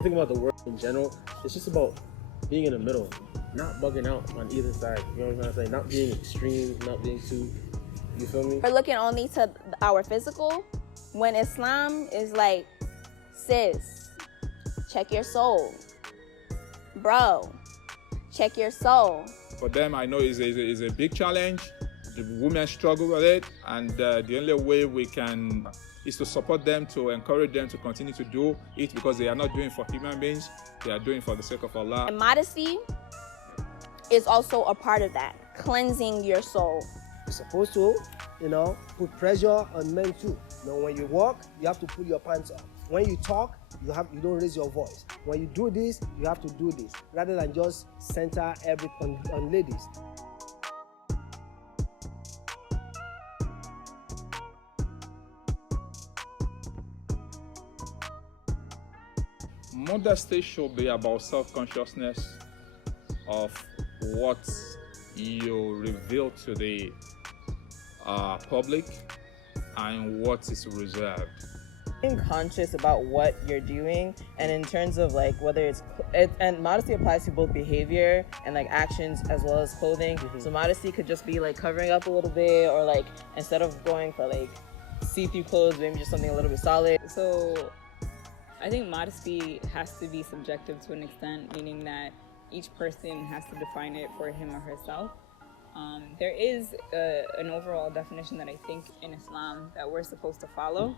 Think about the world in general. It's just about being in the middle, not bugging out on either side. You know what I'm trying to say? Not being extreme, not being too. You feel me? We're looking only to our physical, when Islam is like, sis, check your soul, bro, check your soul. For them, I know is a big challenge. The women struggle with it, and the only way we can is to support them, to encourage them to continue to do it, because they are not doing it for human beings, they are doing it for the sake of Allah. And modesty is also a part of that, cleansing your soul. You're supposed to, put pressure on men too. When you walk, you have to pull your pants up. When you talk, you don't raise your voice. When you do this, you have to do this, rather than just center everything on ladies. Modesty should be about self-consciousness of what you reveal to the public and what is reserved. Being conscious about what you're doing, and in terms of like whether and modesty applies to both behavior and like actions as well as clothing. So modesty could just be like covering up a little bit, or like instead of going for like see-through clothes, maybe just something a little bit solid. So I think modesty has to be subjective to an extent, meaning that each person has to define it for him or herself. There is an overall definition that I think in Islam that we're supposed to follow.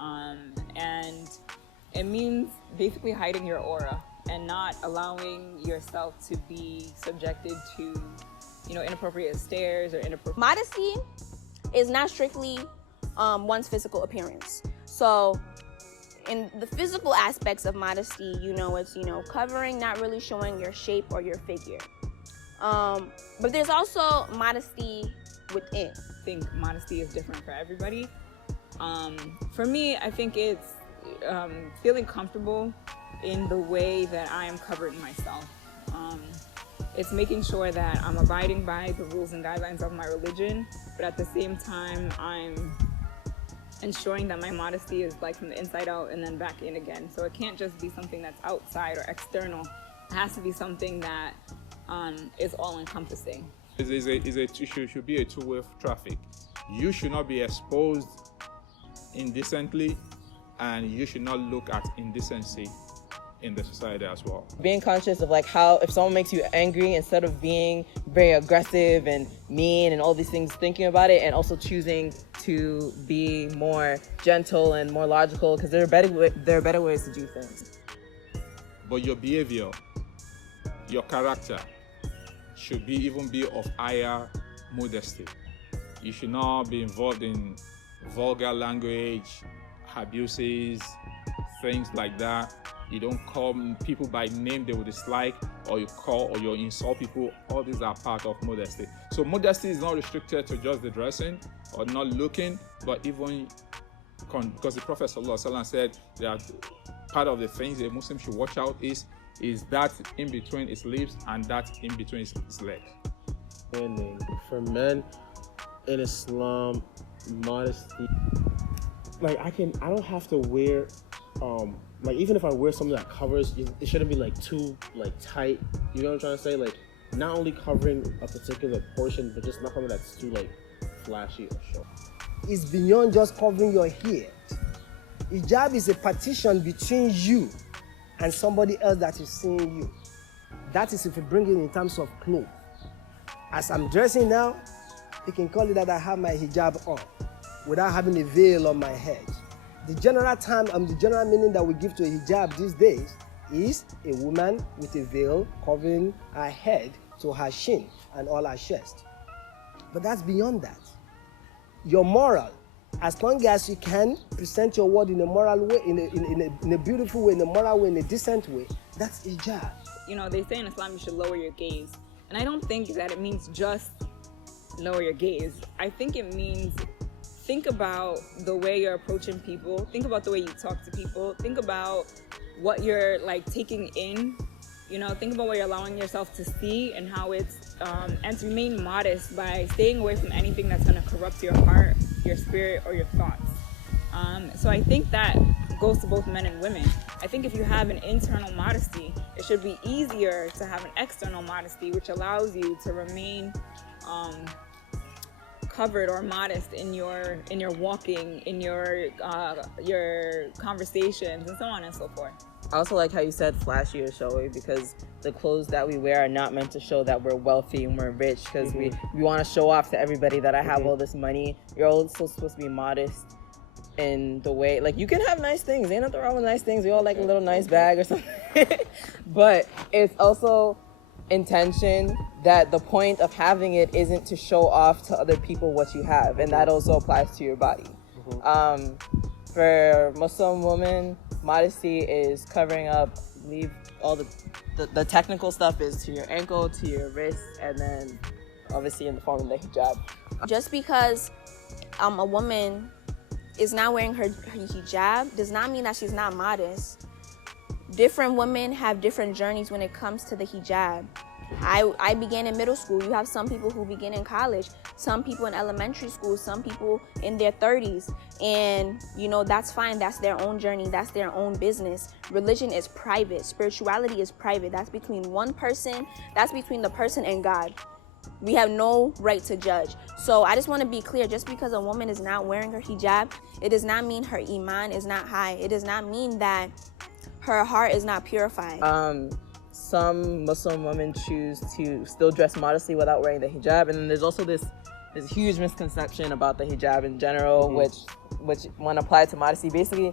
And it means basically hiding your aura and not allowing yourself to be subjected to, inappropriate stares or inappropriate. Modesty is not strictly one's physical appearance. So in the physical aspects of modesty, it's, covering, not really showing your shape or your figure. But there's also modesty within. I think modesty is different for everybody. For me, I think it's feeling comfortable in the way that I am covered myself. It's making sure that I'm abiding by the rules and guidelines of my religion, but at the same time, I'm ensuring that my modesty is like from the inside out and then back in again. So it can't just be something that's outside or external. It has to be something that is all-encompassing. It should be a two-way traffic. You should not be exposed indecently, and you should not look at indecency in the society as well. Being conscious of like how if someone makes you angry, instead of being very aggressive and mean and all these things, thinking about it and also choosing to be more gentle and more logical, because there are better ways to do things. But your behavior, your character should be of higher modesty. You should not be involved in vulgar language, abuses, things like that. You don't call people by name they would dislike, or you insult people. All these are part of modesty. So modesty is not restricted to just the dressing or not looking, but even because the Prophet ﷺ said that part of the things a Muslim should watch out is that in between his lips and that in between his legs. And for men in Islam, modesty, like I don't have to wear like even if I wear something that covers, it shouldn't be like too like tight. You know what I'm trying to say? Like not only covering a particular portion, but just not something that's too like flashy or short. It's beyond just covering your head. Hijab is a partition between you and somebody else that is seeing you. That is if you bring it in terms of clothes. As I'm dressing now, you can call it that I have my hijab on without having a veil on my head. The general meaning that we give to a hijab these days is a woman with a veil covering her head to her shin and all her chest. But that's beyond that. Your moral, as long as you can present your word in a moral way, in a beautiful way, in a moral way, in a decent way, that's hijab. They say in Islam you should lower your gaze. And I don't think that it means just lower your gaze. I think it means think about the way you're approaching people. Think about the way you talk to people. Think about what you're like taking in. Think about what you're allowing yourself to see and how it's, and to remain modest by staying away from anything that's going to corrupt your heart, your spirit, or your thoughts. So I think that goes to both men and women. I think if you have an internal modesty, it should be easier to have an external modesty, which allows you to remain covered or modest in your walking, in your conversations, and so on and so forth. I also like how you said flashy or showy, because the clothes that we wear are not meant to show that we're wealthy and we're rich, because we want to show off to everybody that I have all this money. You're also supposed to be modest in the way, like, you can have nice things. Ain't nothing wrong with nice things. We all like a little nice bag or something. But it's also intention that the point of having it isn't to show off to other people what you have, and that also applies to your body. For Muslim women, modesty is covering up, leave all the technical stuff is to your ankle, to your wrist, and then obviously in the form of the hijab. Just because a woman is not wearing her hijab does not mean that she's not modest. Different women have different journeys when it comes to the hijab. I began in middle school. You have some people who begin in college, some people in elementary school, some people in their 30s. And, that's fine. That's their own journey. That's their own business. Religion is private. Spirituality is private. That's between one person. That's between the person and God. We have no right to judge. So I just want to be clear. Just because a woman is not wearing her hijab, it does not mean her iman is not high. It does not mean that her heart is not purified. Some Muslim women choose to still dress modestly without wearing the hijab, and then there's also this huge misconception about the hijab in general, which when applied to modesty, basically,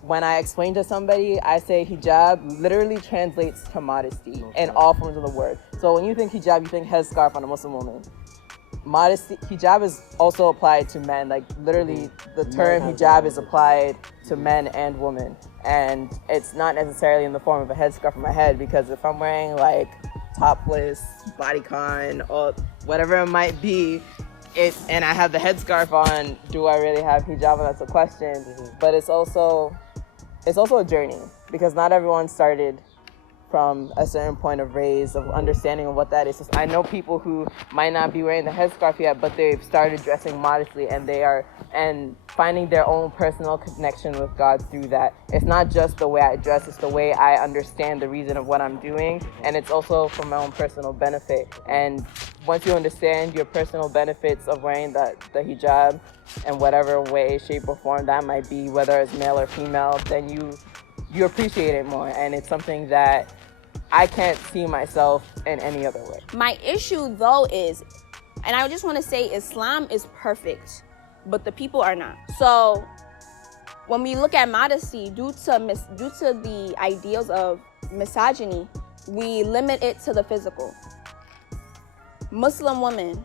when I explain to somebody, I say hijab literally translates to modesty in all forms of the word. So when you think hijab, you think headscarf on a Muslim woman. Modesty, hijab is also applied to men. Like, literally, the term hijab is applied to men and women. And it's not necessarily in the form of a headscarf on my head, because if I'm wearing like topless, bodycon, or whatever it might be, and I have the headscarf on, do I really have hijab? And that's a question. But it's also a journey, because not everyone started from a certain point of raise, of understanding of what that is. So I know people who might not be wearing the headscarf yet, but they've started dressing modestly, and finding their own personal connection with God through that. It's not just the way I dress, it's the way I understand the reason of what I'm doing, and it's also for my own personal benefit. And once you understand your personal benefits of wearing the hijab in whatever way, shape, or form that might be, whether it's male or female, then you appreciate it more, and it's something that I can't see myself in any other way. My issue, though, is, and I just want to say, Islam is perfect, but the people are not. So when we look at modesty, due to the ideals of misogyny, we limit it to the physical. Muslim women,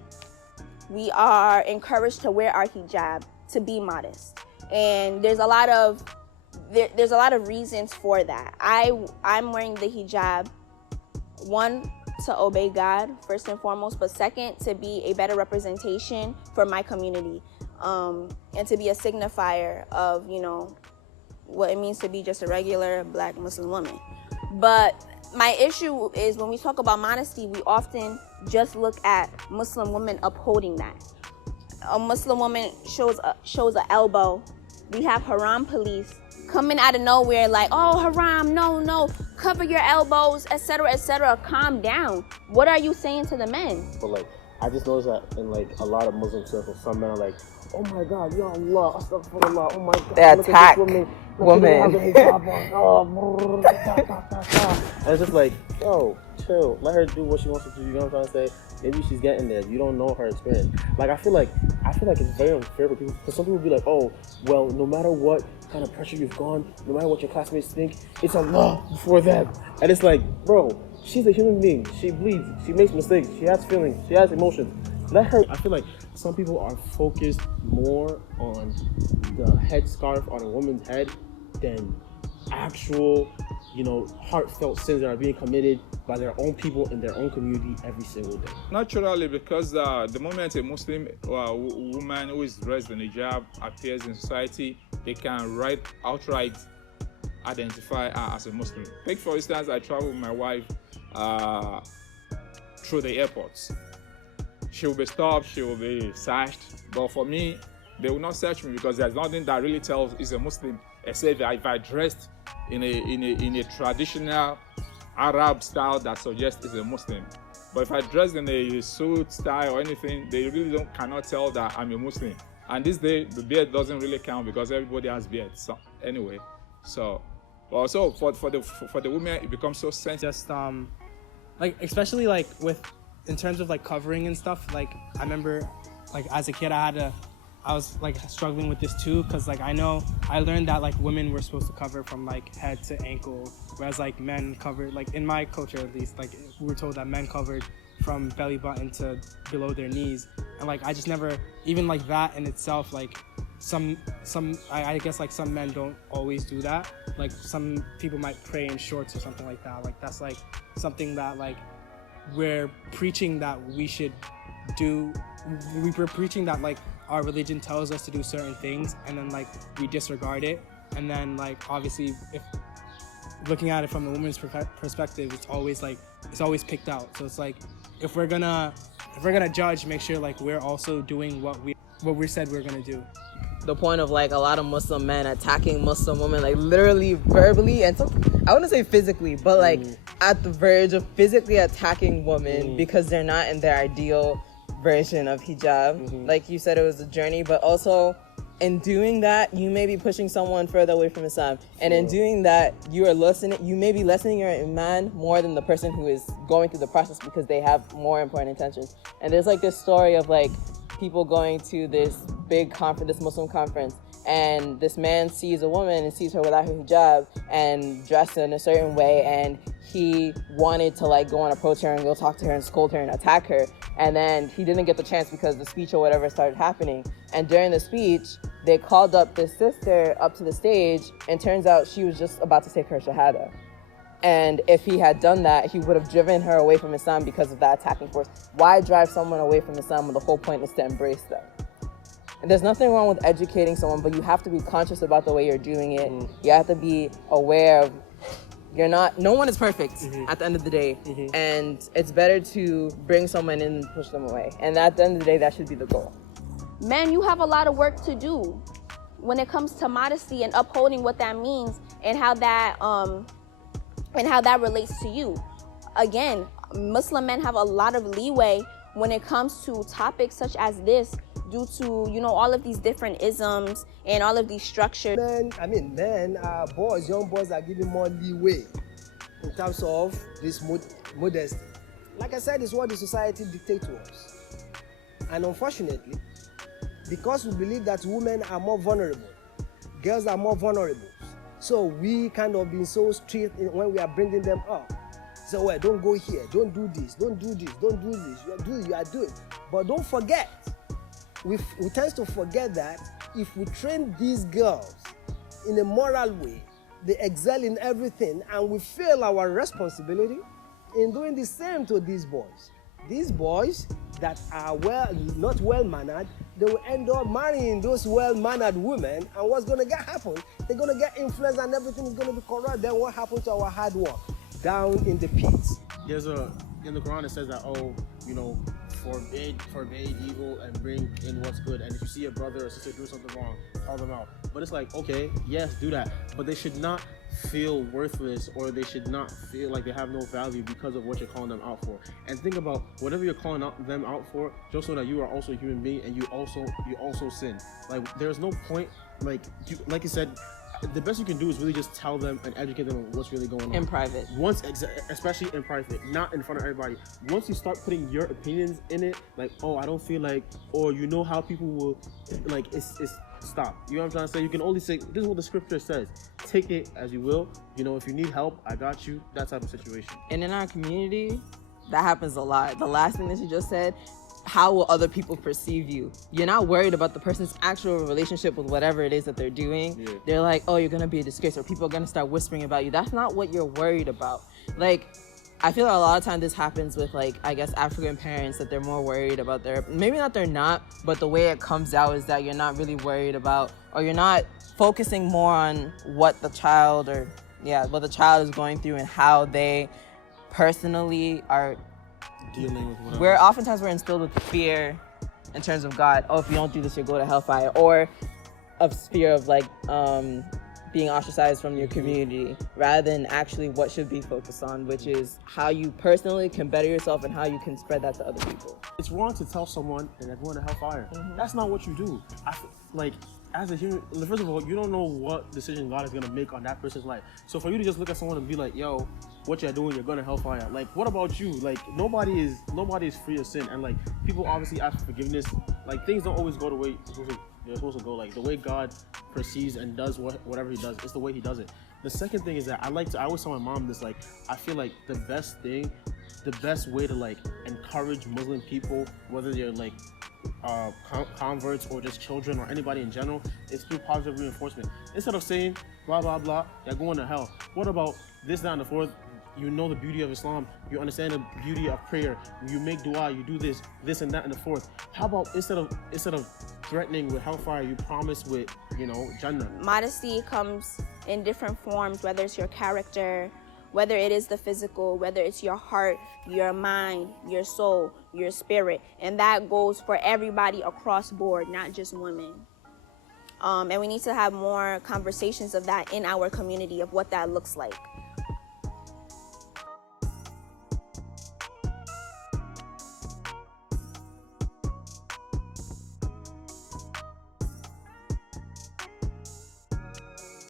we are encouraged to wear our hijab, to be modest, and there's a lot of reasons for that. I'm wearing the hijab, one, to obey God first and foremost, but second, to be a better representation for my community, and to be a signifier of what it means to be just a regular Black Muslim woman. But my issue is, when we talk about modesty, we often just look at Muslim women upholding that. A Muslim woman shows an elbow. We have haram police coming out of nowhere like, oh, haram, no, cover your elbows, etc., etc. Calm down. What are you saying to the men? But I just noticed that in a lot of Muslim circles, some men are like, oh my God, ya Allah, astaghfirullah, oh my God. They attack women. And it's just like, yo, chill, let her do what she wants to do. You know what I'm trying to say? Maybe she's getting there. You don't know her experience. I feel like it's very unfair for people, because some people be like, oh, well, no matter what kind of pressure you've gone, no matter what your classmates think, it's Allah before them. And it's like, bro, she's a human being. She bleeds. She makes mistakes. She has feelings. She has emotions. Let her. I feel like some people are focused more on the headscarf on a woman's head than actual, heartfelt sins that are being committed by their own people in their own community every single day. Naturally, because the moment a Muslim woman who is dressed in hijab appears in society, they can outright identify her as a Muslim. Take, for instance, I travel with my wife through the airports. She will be stopped, she will be searched, but for me, they will not search me, because there's nothing that really tells is a Muslim except if I dressed in a traditional Arab style that suggests it's a Muslim. But if I dress in a suit style or anything, they really cannot tell that I'm a Muslim. And this day, the beard doesn't really count because everybody has beards. So anyway, so also for the women, it becomes so sensitive. Just like especially like in terms of like covering and stuff. Like I remember, like as a kid, I was like struggling with this too, because like I learned that like women were supposed to cover from like head to ankle, whereas like men covered, like in my culture at least, like we were told that men covered from belly button to below their knees. And like I just never, even like that in itself, like I guess like some men don't always do that. Like some people might pray in shorts or something like that. Like that's like something that like we're preaching that we should do. We're preaching that like our religion tells us to do certain things, and then like we disregard it. And then like obviously, if looking at it from a woman's perspective, it's always picked out. So it's like if we're gonna judge, make sure like we're also doing what we said we're gonna do. The point of like a lot of Muslim men attacking Muslim women, like literally verbally, and I wouldn't say physically, but like at the verge of physically attacking women because they're not in their ideal version of hijab. Like you said, it was a journey, but also in doing that, you may be pushing someone further away from Islam. And in doing that, you may be lessening your iman more than the person who is going through the process because they have more important intentions. And there's like this story of like people going to this big conference, this Muslim conference, and this man sees a woman and sees her without her hijab and dressed in a certain way, and he wanted to like go and approach her and go talk to her and scold her and attack her. And then he didn't get the chance because the speech or whatever started happening. And during the speech, they called up this sister up to the stage, and turns out she was just about to take her shahada. And if he had done that, he would have driven her away from Islam because of that attacking force. Why drive someone away from Islam when the whole point is to embrace them? And there's nothing wrong with educating someone, but you have to be conscious about the way you're doing it. You have to be aware of no one is perfect at the end of the day. And it's better to bring someone in and push them away. And at the end of the day, that should be the goal. Men, you have a lot of work to do when it comes to modesty and upholding what that means and how that relates to you. Again, Muslim men have a lot of leeway when it comes to topics such as this, due to, you know, all of these different isms and all of these structures. Young boys are given more leeway in terms of this modesty. Like I said, it's what the society dictates to us. And unfortunately, because we believe that women are more vulnerable, girls are more vulnerable, so we kind of been so strict when we are bringing them up. So, well, don't go here, don't do this, don't do this, don't do this, you are doing. But don't forget, we tend to forget that if we train these girls in a moral way, they excel in everything, and we feel our responsibility in doing the same to these boys. These boys that are not well-mannered, they will end up marrying those well-mannered women, and what's going to happen? They're going to get influenced and everything is going to be corrupt. Then what happened to our hard work? Down in the pits. There's in the Quran it says that, forbid evil and bring in what's good. And if you see a brother or sister doing something wrong, call them out. But it's like, okay, yes, do that. But they should not feel worthless, or they should not feel like they have no value because of what you're calling them out for. And think about whatever you're calling them out for, just so that you are also a human being and you also sin. Like, there's no point, like you said, the best you can do is really just tell them and educate them on what's really going on. In private. Especially in private, not in front of everybody. Once you start putting your opinions in it, like, oh, I don't feel like, or you know how people will, like, it's stop. You know what I'm trying to say? You can only say, this is what the scripture says. Take it as you will. You know, if you need help, I got you. That type of situation. And in our community, that happens a lot. The last thing that you just said, how will other people perceive you? You're not worried about the person's actual relationship with whatever it is that they're doing. Yeah. They're like, oh, you're gonna be a disgrace, or people are gonna start whispering about you. That's not what you're worried about. Like, I feel like a lot of times this happens with, like, I guess African parents, that they're more worried about maybe not they're not, but the way it comes out is that you're not really worried about, or you're not focusing more on what the child is going through and how they personally are dealing with whatever. Oftentimes we're instilled with fear in terms of God. Oh, if you don't do this, you'll go to hellfire. Or of fear of, like, being ostracized from your community, rather than actually what should be focused on, which is how you personally can better yourself and how you can spread that to other people. It's wrong to tell someone that they're going to hellfire. That's not what you do. Like, as a human, first of all, you don't know what decision God is going to make on that person's life. So for you to just look at someone and be like, yo, what you're doing, you're going to hellfire. Like, what about you? Like, nobody is free of sin. And like, people obviously ask for forgiveness. Like, things don't always go the way they're supposed to go. Like, the way God perceives and does whatever he does, it's the way he does it. The second thing is that I always tell my mom this, like, I feel like the best way to like encourage Muslim people, whether they're like converts or just children or anybody in general, is through positive reinforcement. Instead of saying blah blah blah, they're going to hell. What about this, that, and the fourth? You know the beauty of Islam, you understand the beauty of prayer, you make dua, you do this and that and the fourth. How about instead of threatening with hellfire, you promise with, Jannah? Modesty comes in different forms, whether it's your character, whether it is the physical, whether it's your heart, your mind, your soul, your spirit. And that goes for everybody across board, not just women. And we need to have more conversations of that in our community, of what that looks like.